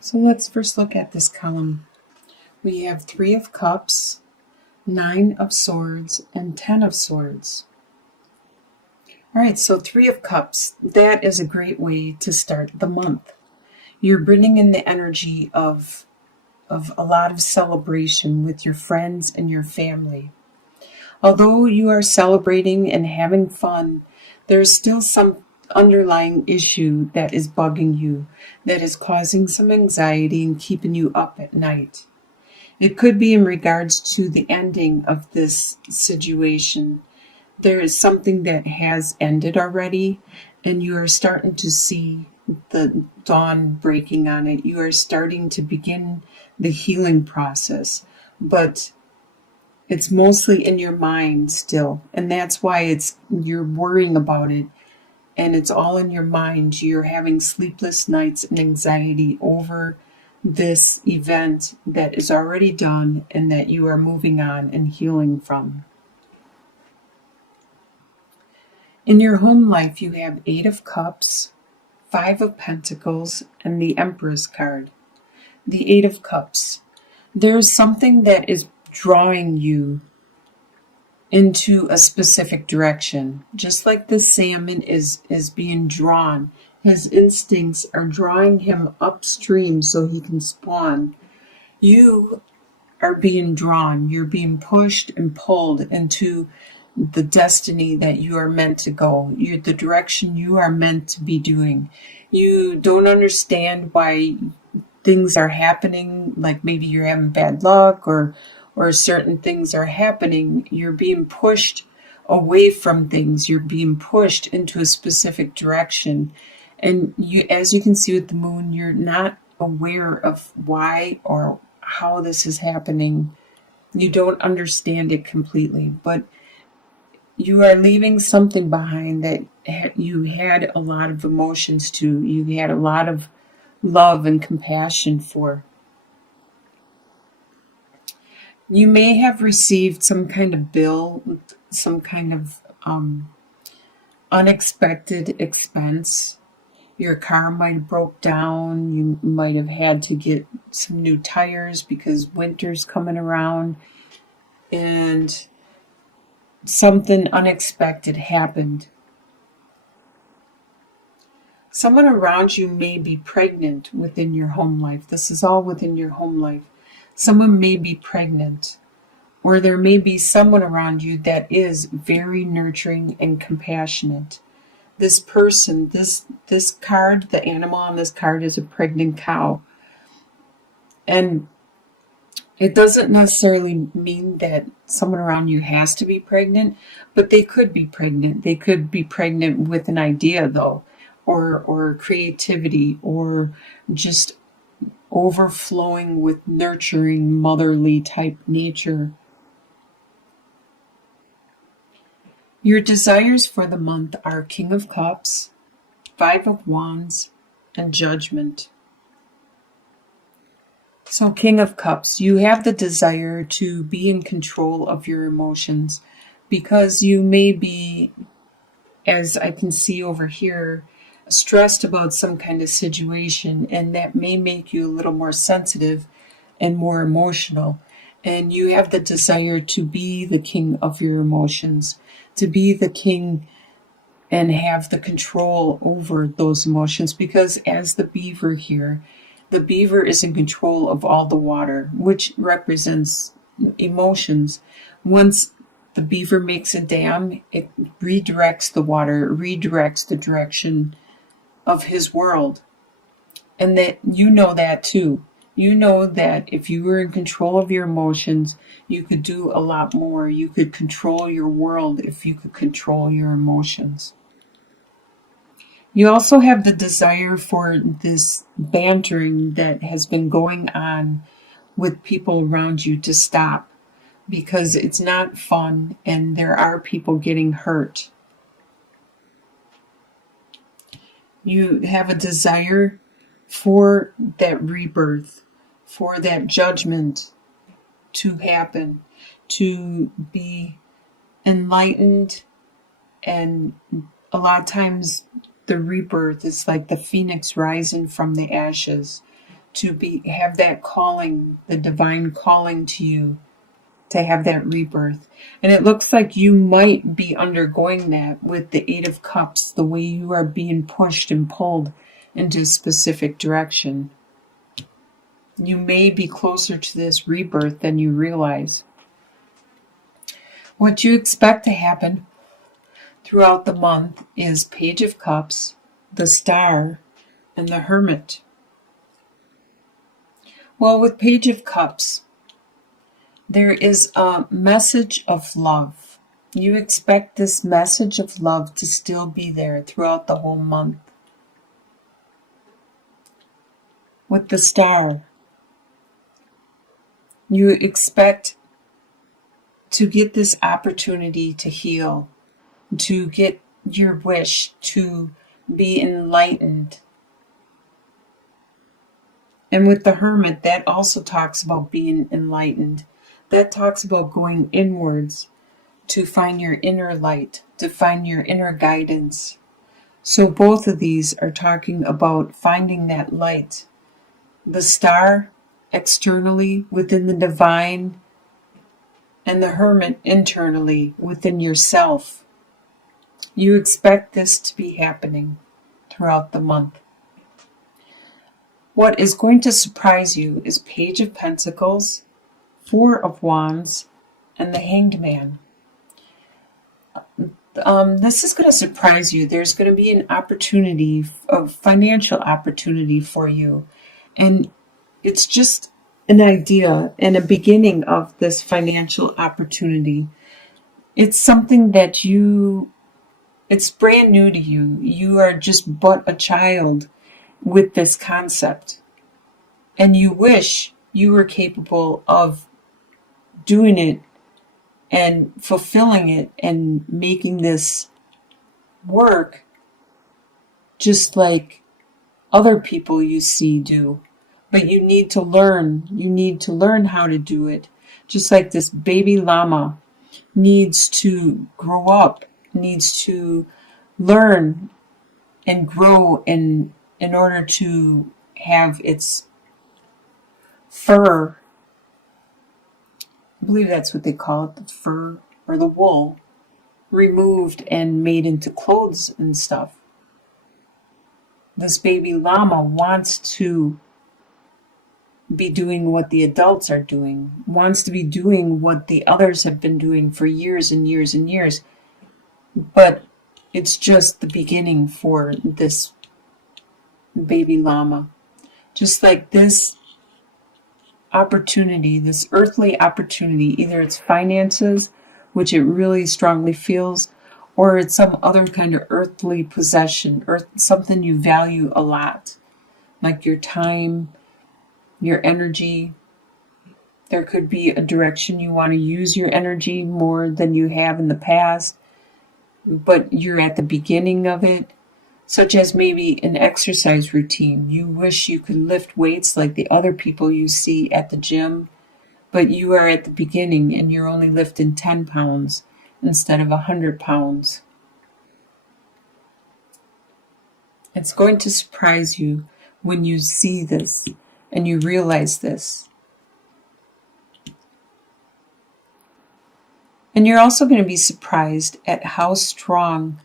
So let's first look at this column. We have 3 of Cups, 9 of Swords, and 10 of Swords. All right, so 3 of Cups, that is a great way to start the month. You're bringing in the energy of a lot of celebration with your friends and your family. Although you are celebrating and having fun, there's still some underlying issue that is bugging you, that is causing some anxiety and keeping you up at night. It could be in regards to the ending of this situation. There is something that has ended already, and you are starting to see the dawn breaking on it. You are starting to begin the healing process, but it's mostly in your mind still, and that's why you're worrying about it, and it's all in your mind. You're having sleepless nights and anxiety over this event that is already done and that you are moving on and healing from. In your home life, you have 8 of Cups, 5 of Pentacles, and the Empress card. The 8 of Cups. There's something that is drawing you into a specific direction. Just like the salmon is being drawn. His instincts are drawing him upstream so he can spawn. You are being drawn. You're being pushed and pulled into the destiny that you are meant to go. The direction you are meant to be doing. You don't understand why things are happening, like maybe you're having bad luck or certain things are happening. You're being pushed away from things. You're being pushed into a specific direction. And as you can see with the moon, you're not aware of why or how this is happening. You don't understand it completely, but you are leaving something behind that you had a lot of emotions to. You had a lot of love and compassion for. You may have received some kind of bill, some kind of unexpected expense. Your car might have broke down. You might have had to get some new tires because winter's coming around. And something unexpected happened. Someone around you may be pregnant within your home life. This is all within your home life. Someone may be pregnant, or there may be someone around you that is very nurturing and compassionate. This person, this card, the animal on this card is a pregnant cow. And it doesn't necessarily mean that someone around you has to be pregnant, but they could be pregnant. They could be pregnant with an idea, though, or creativity, or just overflowing with nurturing, motherly type nature. Your desires for the month are King of Cups, 5 of Wands, and Judgment. So King of Cups, you have the desire to be in control of your emotions because you may be, as I can see over here, stressed about some kind of situation, and that may make you a little more sensitive and more emotional. And you have the desire to be the king of your emotions, to be the king and have the control over those emotions, because as the beaver here, the beaver is in control of all the water, which represents emotions. Once the beaver makes a dam, it redirects the water, it redirects the direction of his world. And that you know that too. You know that if you were in control of your emotions, you could do a lot more. You could control your world if you could control your emotions. You also have the desire for this bantering that has been going on with people around you to stop, because it's not fun and there are people getting hurt. You have a desire for that rebirth, for that judgment to happen, to be enlightened. And a lot of times the rebirth is like the phoenix rising from the ashes. have that calling, the divine calling to you, to have that rebirth. And it looks like you might be undergoing that with the Eight of Cups, the way you are being pushed and pulled into a specific direction. You may be closer to this rebirth than you realize. What you expect to happen throughout the month is Page of Cups, the Star, and the Hermit. Well, with Page of Cups, there is a message of love. You expect this message of love to still be there throughout the whole month. With the Star, you expect to get this opportunity to heal, to get your wish to be enlightened. And with the Hermit, that also talks about being enlightened. That talks about going inwards to find your inner light, to find your inner guidance. So both of these are talking about finding that light. The Star externally within the divine, and the Hermit internally within yourself. You expect this to be happening throughout the month. What is going to surprise you is Page of Pentacles, Four of Wands, and the Hanged Man. This is going to surprise you. There's going to be an opportunity, a financial opportunity for you. And it's just an idea and a beginning of this financial opportunity. It's something that it's brand new to you. You are just but a child with this concept. And you wish you were capable of doing it and fulfilling it and making this work just like other people you see do. But you need to learn. You need to learn how to do it. Just like this baby llama needs to grow up, needs to learn and grow in order to have its fur, I believe that's what they call it, the fur or the wool, removed and made into clothes and stuff. This baby llama wants to be doing what the adults are doing, wants to be doing what the others have been doing for years and years and years. But it's just the beginning for this baby llama. Just like this opportunity, this earthly opportunity, either it's finances, which it really strongly feels, or it's some other kind of earthly possession, or something you value a lot, like your time, your energy. There could be a direction you want to use your energy more than you have in the past, but you're at the beginning of it, such as maybe an exercise routine. You wish you could lift weights like the other people you see at the gym, but you are at the beginning and you're only lifting 10 pounds instead of 100 pounds. It's going to surprise you when you see this and you realize this. And you're also going to be surprised at how strong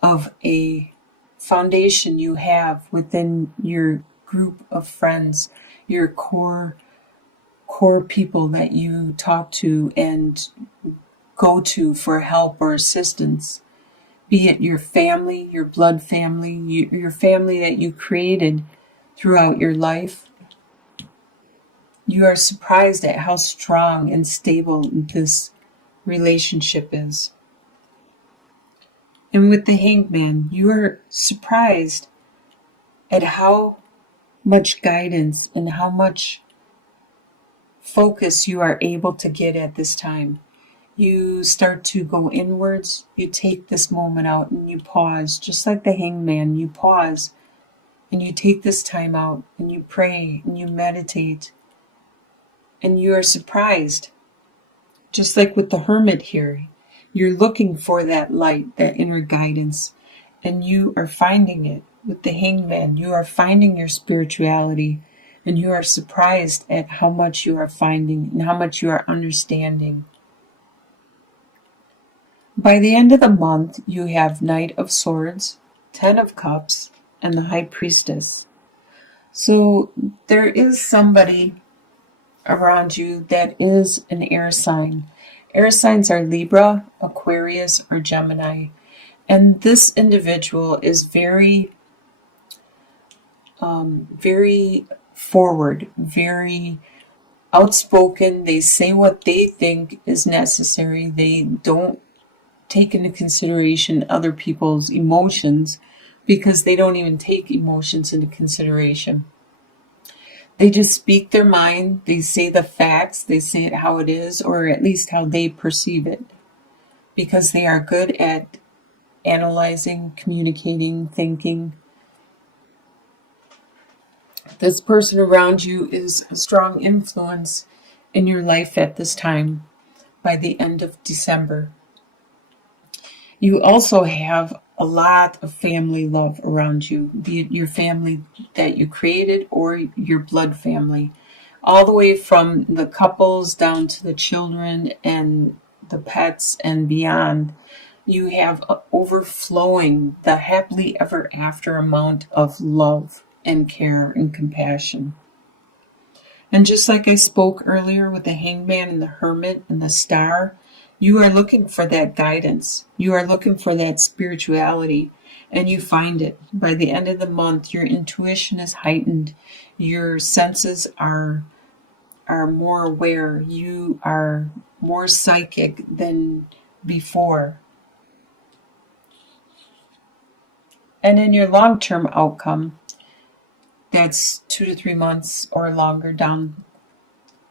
of a foundation you have within your group of friends, your core people that you talk to and go to for help or assistance. Be it your family, your blood family, your family that you created throughout your life. You are surprised at how strong and stable this relationship is. And with the Hanged Man, you are surprised at how much guidance and how much focus you are able to get at this time. You start to go inwards. You take this moment out and you pause, just like the Hanged Man. You pause and you take this time out and you pray and you meditate. And you are surprised, just like with the Hermit here. You're looking for that light, that inner guidance, and you are finding it. With the Hanged Man, you are finding your spirituality. And you are surprised at how much you are finding and how much you are understanding. By the end of the month, you have Knight of Swords, Ten of Cups, and the High Priestess. So there is somebody around you that is an air sign. Air signs are Libra, Aquarius, or Gemini. And this individual is very forward, very outspoken. They say what they think is necessary. They don't take into consideration other people's emotions because they don't even take emotions into consideration. They just speak their mind. They say the facts. They say it how it is, or at least how they perceive it, because they are good at analyzing, communicating, thinking. This person around you is a strong influence in your life at this time by the end of December. You also have a lot of family love around you, be it your family that you created or your blood family, all the way from the couples down to the children and the pets and beyond. You have overflowing, the happily ever after amount of love and care and compassion. And just like I spoke earlier with the Hangman and the Hermit and the Star, you are looking for that guidance. You are looking for that spirituality, and you find it. By the end of the month, your intuition is heightened. Your senses are more aware. You are more psychic than before. And in your long-term outcome, that's 2 to 3 months or longer down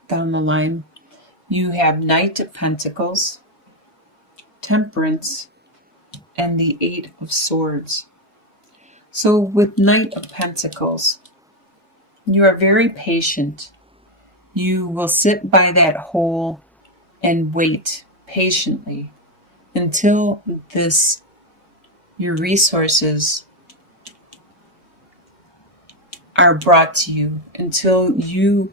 the line, you have Knight of Pentacles, Temperance, and the Eight of Swords. So with Knight of Pentacles, you are very patient. You will sit by that hole and wait patiently until your resources are brought to you, until you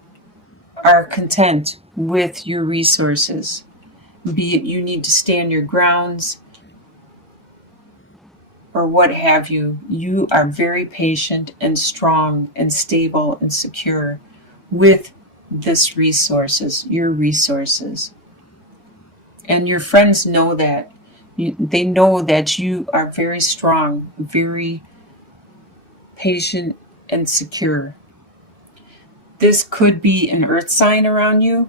are content with your resources. Be it you need to stand your grounds or what have you. You are very patient and strong and stable and secure with this resources, your resources. And your friends know that. They know that you are very strong, very patient and secure. This could be an earth sign around you,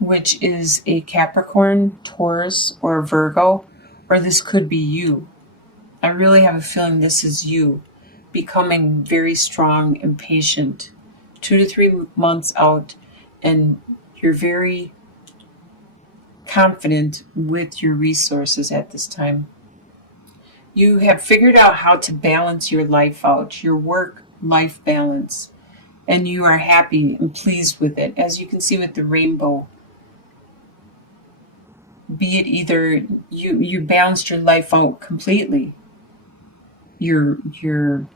which is a Capricorn, Taurus, or a Virgo, or this could be you. I really have a feeling this is you becoming very strong and patient 2 to 3 months out, and you're very confident with your resources at this time. You have figured out how to balance your life out, your work-life balance, and you are happy and pleased with it. As you can see with the rainbow, be it either you balanced your life out completely, your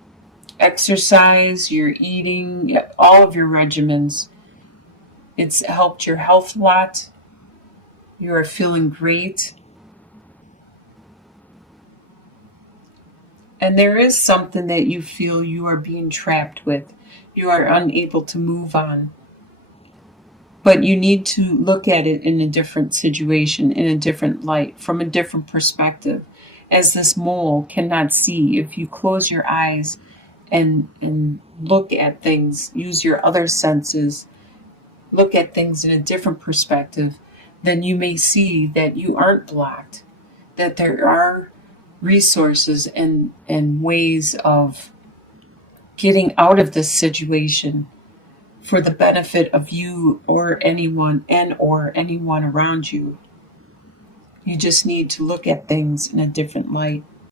exercise, your eating, all of your regimens, it's helped your health a lot. You are feeling great. And there is something that you feel you are being trapped with. You are unable to move on. But you need to look at it in a different situation, in a different light, from a different perspective. As this mole cannot see, if you close your eyes and look at things, use your other senses, look at things in a different perspective, then you may see that you aren't blocked, that there are resources and ways of getting out of this situation for the benefit of you or anyone around you. You just need to look at things in a different light.